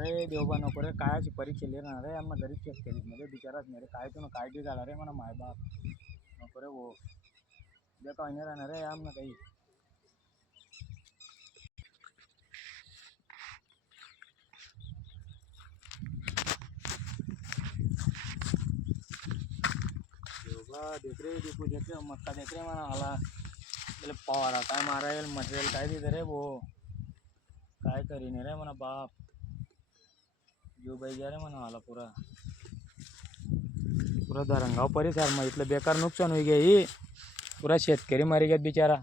रे देवबा नको रे कायची परीक्षा लिहिणार रे आम्हाला गरीब शेतकरी मध्ये बिचाराच नाही रे काय तू काय बी झाला रे मला मायबाप नको रे वो उद्या काय नाही राहणार रे आम्हाला काही देवबा देख रे मक्का देख रे म्हणा आला त्याला पवारा काय मारायला मटेरियल काय देते रे भो काय करीन रे म्हणा बाप जीव बाई जा रे म्हणा आला पुरा पुरा धरणगाव परिसर मग इथलं बेकार नुकसान होई गई पुरा शेतकरी मरी गेत बिचारा